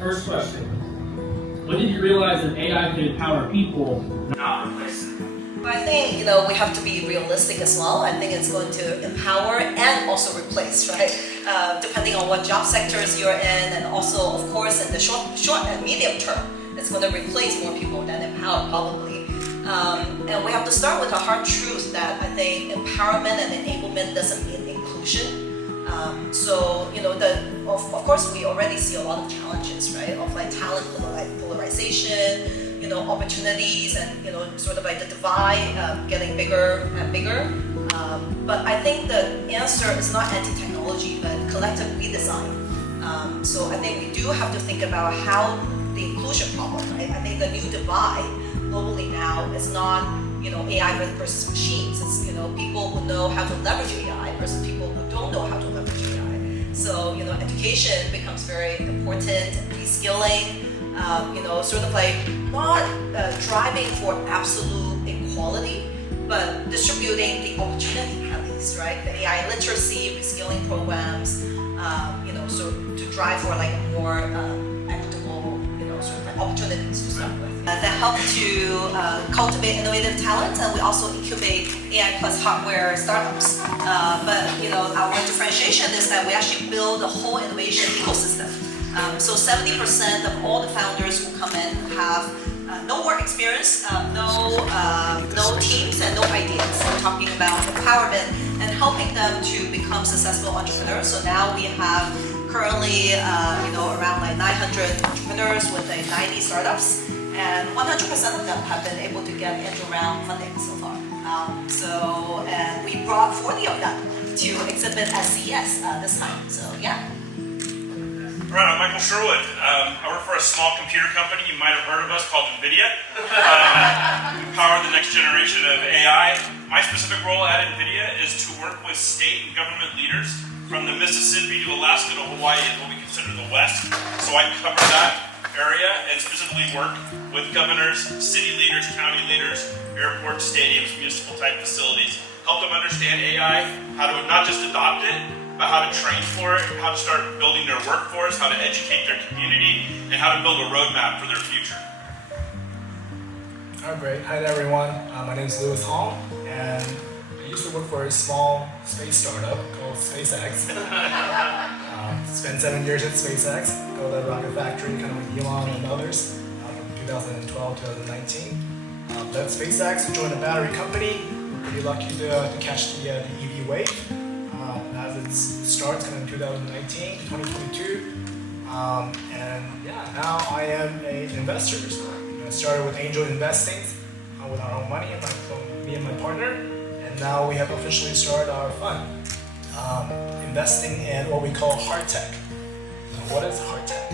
First question. When did you realize that AI could empower people, not replace them? I think we have to be realistic as well. I think it's going to empower and also replace, right? Depending on what job sectors you're in, and also, of course, in the short and medium term, it's going to replace more people than empower, probably. And we have to start with a hard truth that I think empowerment and enablement doesn't mean inclusion. Of course, we already see a lot of challenges, right? Of like talent polarization, opportunities, and sort of like the divide getting bigger and bigger. But I think the answer is not anti-technology, but collective redesign. So I think we do have to think about how the inclusion problem, right? I think the new divide globally now is not AI versus machines. It's people who know how to leverage AI versus people who don't know how to leverage AI. So education becomes very important, and reskilling. Sort of like not driving for absolute equality, but distributing the opportunity at least, right? The AI literacy, reskilling programs, so to drive for like more equitable, sort of like opportunities to start with. That help to cultivate innovative talent, and we also incubate AI plus hardware startups. But our differentiation is that we actually build a whole innovation ecosystem. So 70% of all the founders who come in have no work experience, no teams, and no ideas. So we're talking about empowerment and helping them to become successful entrepreneurs. So now we have currently around like 900 entrepreneurs with 90 startups, and 100% of them have been able to get angel round funding so far. And we brought 40 of them to exhibit at CES this time. So yeah. All right, I'm Michael Sherwood. I work for a small computer company you might have heard of us called NVIDIA. We power the next generation of AI. My specific role at NVIDIA is to work with state and government leaders from the Mississippi to Alaska to Hawaii is what we consider the West. So I cover that area and specifically work with governors, city leaders, county leaders, airports, stadiums, municipal type facilities, help them understand AI, how to not just adopt it, but how to train for it, how to start building their workforce, how to educate their community, and how to build a roadmap for their future. All right, great. Hi to everyone. My name is Louis Hong, and I used to work for a small space startup called SpaceX. Spent 7 years at SpaceX, built a rocket factory kind of with Elon and others from 2012 to 2019. Left SpaceX, joined a battery company. We're pretty lucky to catch the EV wave. As it starts kind of in 2019 to 2022. Now I am an investor. So, I started with angel investing with our own money, me and my partner, and now we have officially started our fund, investing in what we call hard tech. Now, what is hard tech?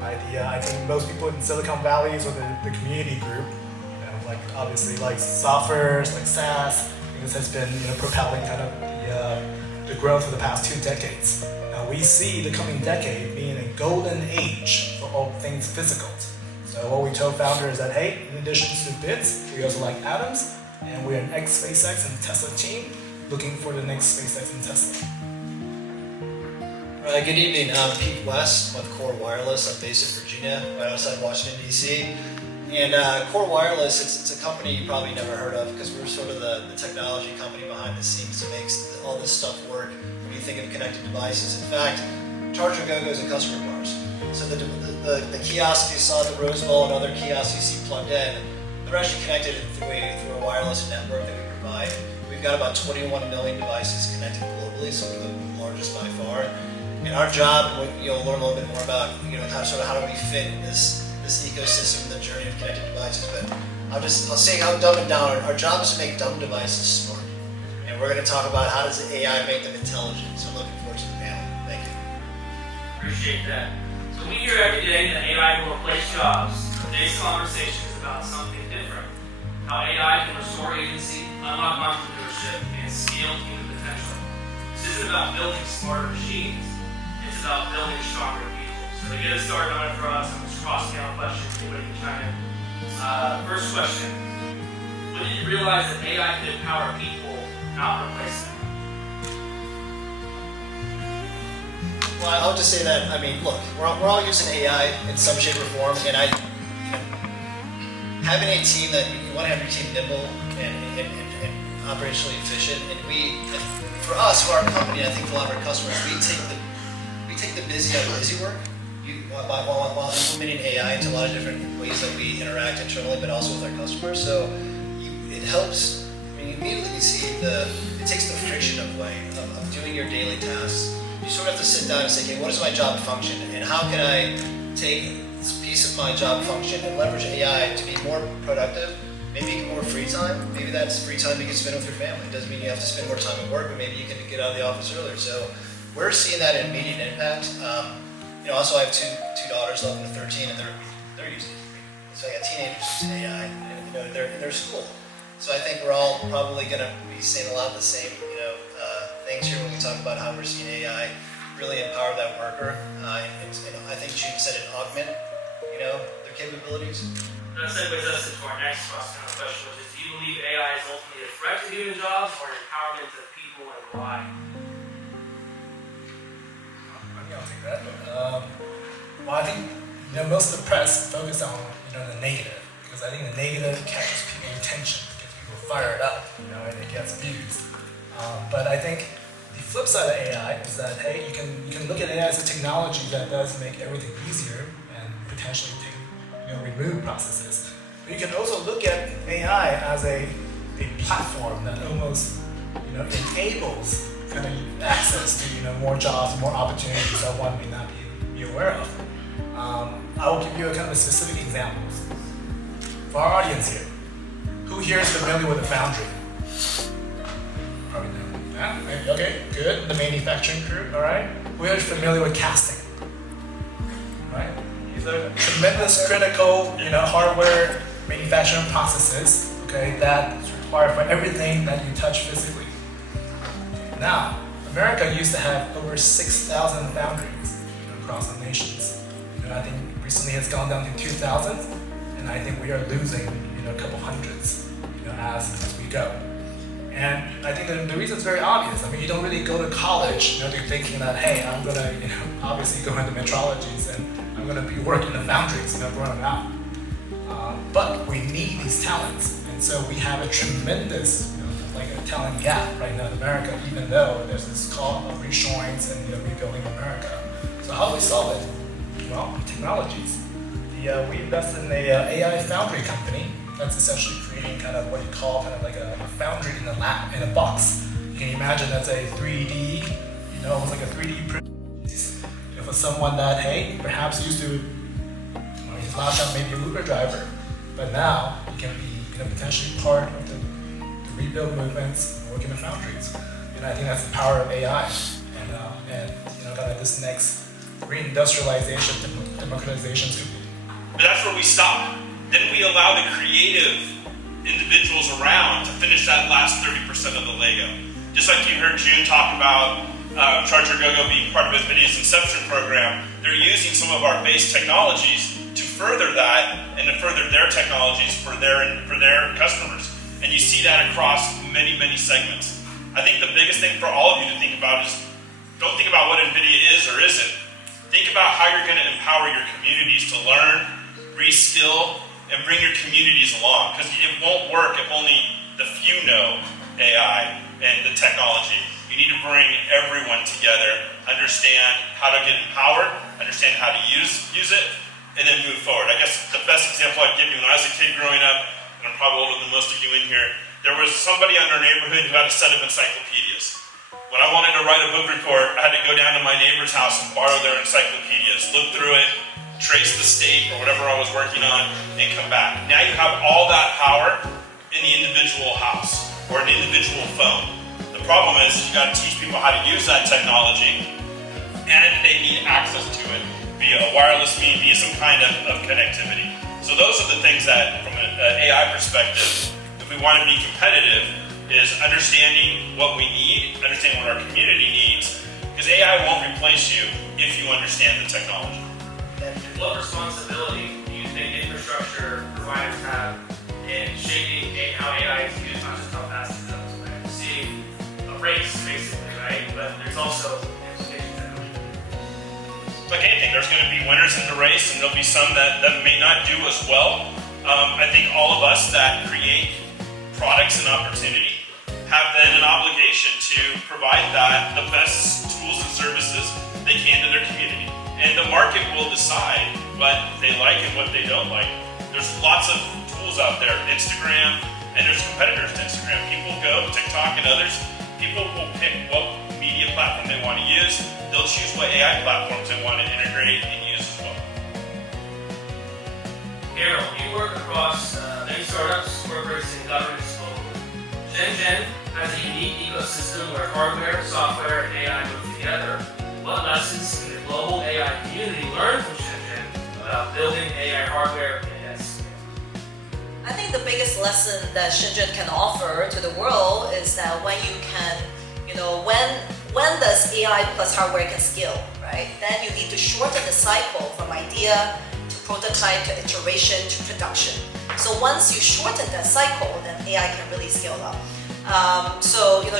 Right? I think most people in Silicon Valley is with the community group, like obviously like softwares, like SaaS. This has been propelling kind of the growth of the past 2 decades. Now we see the coming decade being a golden age for all things physical. So what we told founders is that, hey, in addition to bits, we also like atoms, and we're an ex-SpaceX and Tesla team looking for the next SpaceX and Tesla. All right, good evening. I'm Pete West with Core Wireless. I'm based in Virginia, right outside Washington, D.C. And Core Wireless, it's a company you probably never heard of because we're sort of the technology company behind the scenes that makes all this stuff work when you think of connected devices. In fact, Charge & Go is a customer of ours. So the kiosks you saw at the Rose Bowl and other kiosks you see plugged in, they're actually connected through a wireless network that we provide. We've got about 21 million devices connected globally, so we're the largest by far. And our job, you'll learn a little bit more about, how do we fit in this ecosystem, the journey of connected devices. But I'll say how dumb it down. Our job is to make dumb devices smart. And we're going to talk about how does AI make them intelligent. So looking forward to the panel. Thank you. Appreciate that. So we hear every day that AI will replace jobs. Today's conversation is about something different. How AI can restore agency, unlock entrepreneurship, and scale human potential. This isn't about building smarter machines. It's about building stronger people. So to get us started on it for us, I'm just crossing out questions. Anybody can chime in. First question. When did you realize that AI could empower people, not replace them? Well, I'll just say that, I mean, look, we're all using AI in some shape or form, and having a team that you want to have your team nimble and operationally efficient, and for us, for our company, I think for a lot of our customers, we take the busy out of busy work while implementing AI into a lot of different ways that we interact internally, but also with our customers. So it helps. I mean, immediately you see it takes the friction away of doing your daily tasks. You sort of have to sit down and say, okay, what is my job function, and how can I take this piece of my job function and leverage AI to be more productive? Maybe more free time. Maybe that's free time you can spend with your family. It doesn't mean you have to spend more time at work, but maybe you can get out of the office earlier. So we're seeing that immediate impact. Also I have two daughters, 11 to 13, and they're using it. So I got teenagers using AI, and they're in their school. So I think we're all probably going to be seeing a lot of the same, things here when we talk about how we're seeing AI really empower that worker. And I think June said it augment, their capabilities. That segues us into our next question, which is, do you believe AI is ultimately a threat to human jobs or an empowerment to people, and why? I'll take that. Well, I think most of the press focus on the negative, because I think the negative catches people's attention, gets people fired up, and it gets views. But I think the flip side of AI is that hey, you can look at AI as a technology that does make everything easier and potentially remove processes. But you can also look at AI as a platform that almost enables kind of access to more jobs, more opportunities that one may not be aware of. I will give you a kind of specific examples. For our audience here, who here is familiar with the foundry? Probably not. Yeah, maybe, okay, good. The manufacturing crew, all right. Who is familiar with casting? Right. These are tremendous critical, hardware manufacturing processes, okay, that's required for everything that you touch physically. Now, America used to have over 6,000 foundries across the nations. I think recently it's gone down to 2,000, and I think we are losing, a couple hundreds, as we go. And I think the reason is very obvious. I mean, you don't really go to college, thinking that, hey, I'm gonna, obviously go into metrologies and I'm gonna be working in the foundries, growing up. But we need these talents, and so we have a tremendous, a talent gap right now in America, even though there's this call of reshoring and rebuilding America. So how do we solve it? Well, technologies. We invested in a AI foundry company that's essentially creating kind of what you call kind of like a foundry in a lab, in a box. You can imagine that's a 3D, almost like a 3D print. For someone that, hey, perhaps used to, his last job maybe a Uber driver, but now you can be, potentially part of the rebuild movements, working in foundries. And I think that's the power of AI. And kind of this next reindustrialization, democratization. But that's where we stop. Then we allow the creative individuals around to finish that last 30% of the Lego. Just like you heard June talk about Charger Go-Go being part of NVIDIA's Inception program, they're using some of our base technologies to further that and to further their technologies for their customers. And you see that across many, many segments. I think the biggest thing for all of you to think about is, don't think about what NVIDIA is or isn't. Think about how you're going to empower your communities to learn, reskill, and bring your communities along. Because it won't work if only the few know AI and the technology. You need to bring everyone together, understand how to get empowered, understand how to use it, and then move forward. I guess the best example I'd give you, when I was a kid growing up, and I'm probably older than most of you in here, there was somebody in our neighborhood who had a set of encyclopedias. When I wanted to write a book report, I had to go down to my neighbor's house and borrow their encyclopedias, look through it, trace the state or whatever I was working on, and come back. Now you have all that power in the individual house or an individual phone. The problem is you got to teach people how to use that technology, and if they need access to it via a wireless means, via some kind of connectivity. So those are the things that, from an AI perspective, if we want to be competitive, is understanding what we need, understanding what our community needs, because AI won't replace you if you understand the technology. And what responsibility do you think infrastructure providers have in shaping how AI is used, not just how fast it goes? Right? We're seeing a race, basically, right? But there's also implications that like anything, there's going to be winners in the race, and there'll be some that may not do as well. I think all of us that create products and opportunity have then an obligation to provide the best tools and services they can to their community. And the market will decide what they like and what they don't like. There's lots of tools out there, Instagram, and there's competitors to Instagram. People go, TikTok and others, people will pick what media platform they want to use. They'll choose what AI platforms they want to integrate and use as well. Carol, you work across many startups, corporates, and governments globally. Shenzhen has a unique ecosystem where hardware, software, and AI move together. What lessons can the global AI community learn from Shenzhen about building AI hardware at scale? I think the biggest lesson that Shenzhen can offer to the world is that when you can, when does AI plus hardware can scale, right? Then you need to shorten the cycle from idea to prototype to iteration to production. So once you shorten that cycle, then AI can really scale up.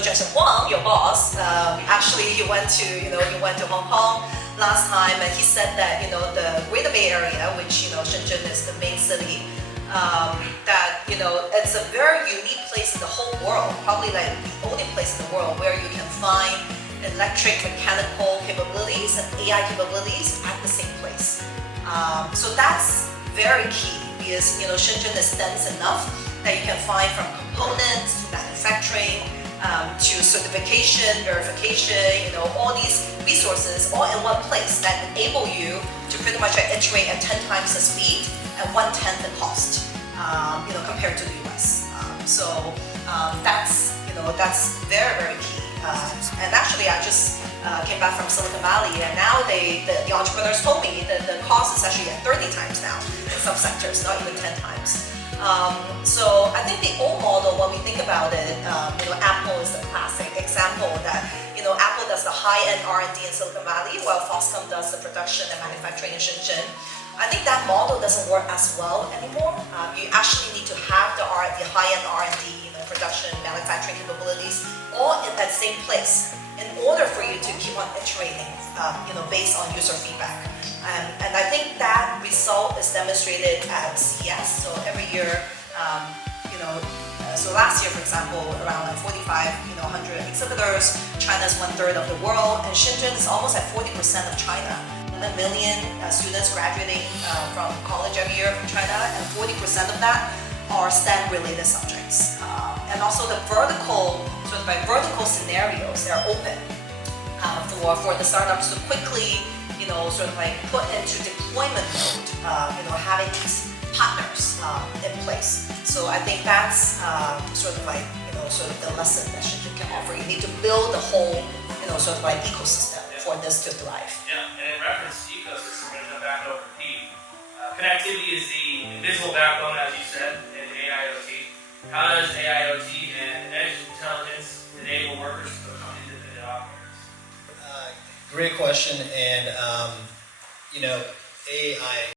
Jason Huang, your boss, actually he went to Hong Kong last time, and he said that the Greater Bay Area, which Shenzhen is the main city, that it's a very unique place in the whole world, probably like the only place in the world where you can find electric, mechanical capabilities and AI capabilities at the same place. So that's very key because Shenzhen is dense enough that you can find from components to manufacturing to certification, verification, all these resources all in one place that enable you to pretty much iterate at 10 times the speed and 1/10 the cost, compared to the US. That's very, very key. And actually, I just came back from Silicon Valley, and now the entrepreneurs told me that the cost is actually at 30 times now in some sectors, not even 10 times. So I think the old model, when we think about it, Apple is the classic example that Apple does the high-end R&D in Silicon Valley, while Foxconn does the production and manufacturing in Shenzhen. I think that model doesn't work as well anymore. You actually need to have the high-end R&D, production, manufacturing capabilities, all in that same place in order for you to keep on iterating, based on user feedback. And I think that result is demonstrated at CES. So every year, so last year, for example, around 100 exhibitors. China's 1/3 of the world, and Shenzhen is almost at 40% of China. 1 million students graduating from college every year from China, and 40% of that are STEM-related subjects. And also the vertical scenarios, they're open for the startups to quickly, put into deployment mode, having these partners in place. So I think that's the lesson that Shenzhen can offer. You need to build the whole, ecosystem for this to thrive. Yeah, and in reference to ecosystem, we're going to jump back over to Pete. Connectivity is the invisible backbone, as you said, in AIoT. How does AIoT and edge intelligence enable workers to become independent operators? Great question, and AI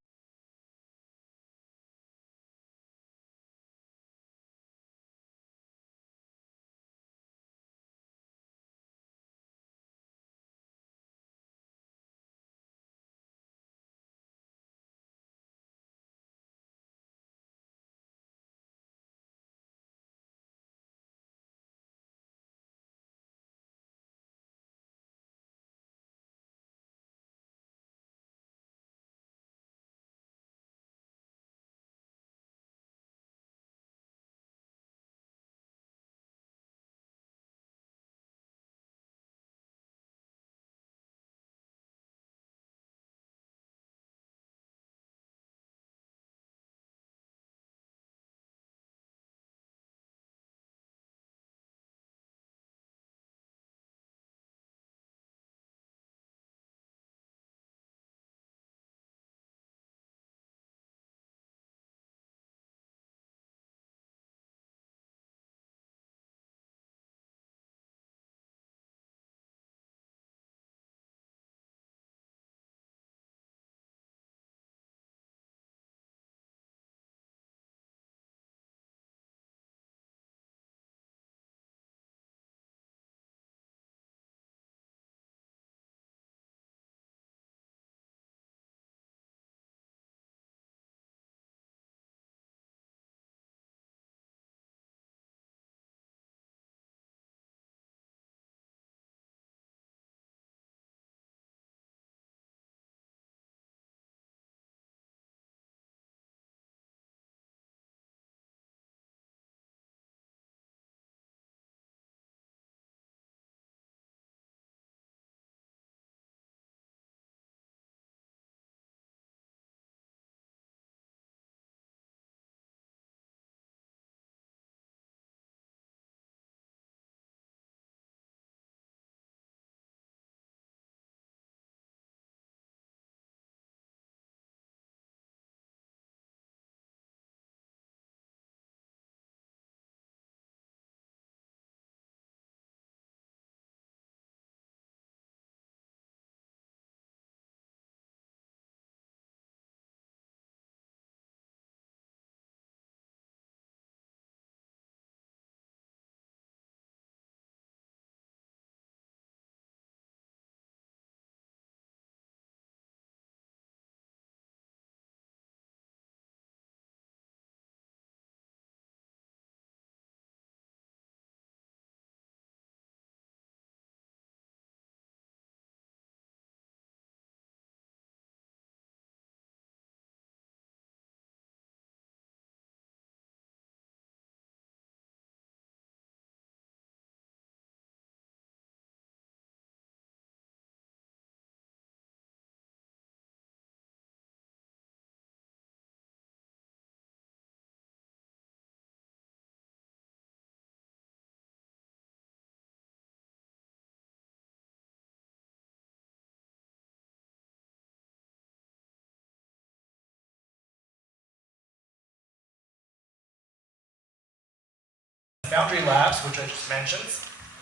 Foundry Labs, which I just mentioned,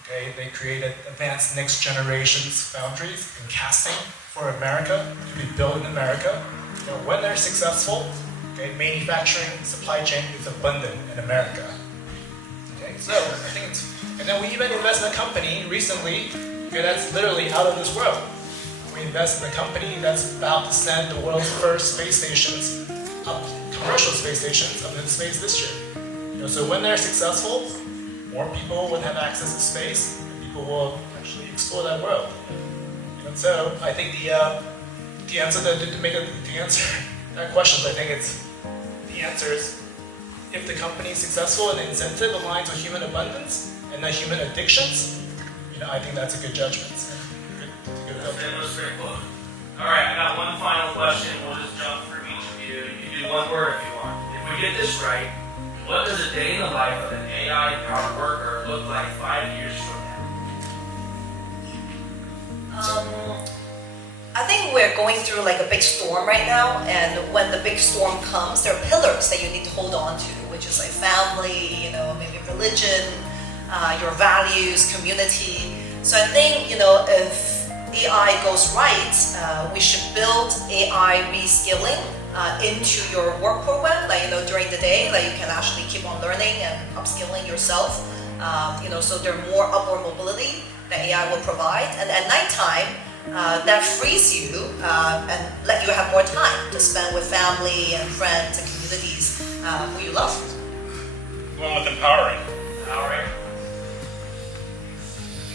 okay, they created advanced next generations foundries in casting for America, to be built in America. You know, when they're successful, okay, manufacturing supply chain is abundant in America. Okay, so I think it's, and then we even invest in a company recently, okay, that's literally out of this world. We invest in a company that's about to send the world's first space stations up, commercial space stations up into space this year. You know, so when they're successful, more people will have access to space, and people will actually explore that world. You know, so I think the answer to answer that question, I think it's the answer is if the company is successful and the incentive aligns with human abundance and not human addictions, you know, I think that's a good judgment. Good That was very cool. All right, I got one final question. We'll just jump through each of you. You can do one word if you want. If we get this right, what does a day in the life of an AI-powered worker look like 5 years from now? I think we're going through like a big storm right now, and when the big storm comes, there are pillars that you need to hold on to, which is like family, you know, maybe religion, your values, community. So I think, you know, if AI goes right, we should build AI reskilling into your work program, like, you know, during the day, like you can actually keep on learning and upskilling yourself. You know, so there are more upward mobility that AI will provide, and at nighttime, that frees you and let you have more time to spend with family and friends and communities who you love. Going with empowering. All right.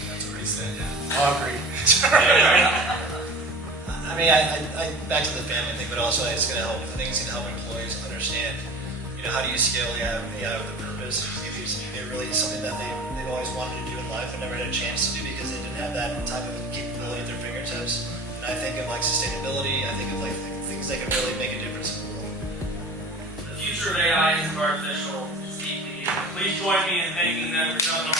That's what he said, yeah. I'll agree. I mean, I back to the family thing, but also it's going to help. I think it's going to help employees understand, you know, how do you scale AI with a purpose? Maybe it's really something that they've always wanted to do in life and never had a chance to do because they didn't have that type of capability at their fingertips. And I think of like sustainability. I think of like things that can really make a difference in the world. The future of AI is artificial. It's deep to you. Please join me in thanking them for coming on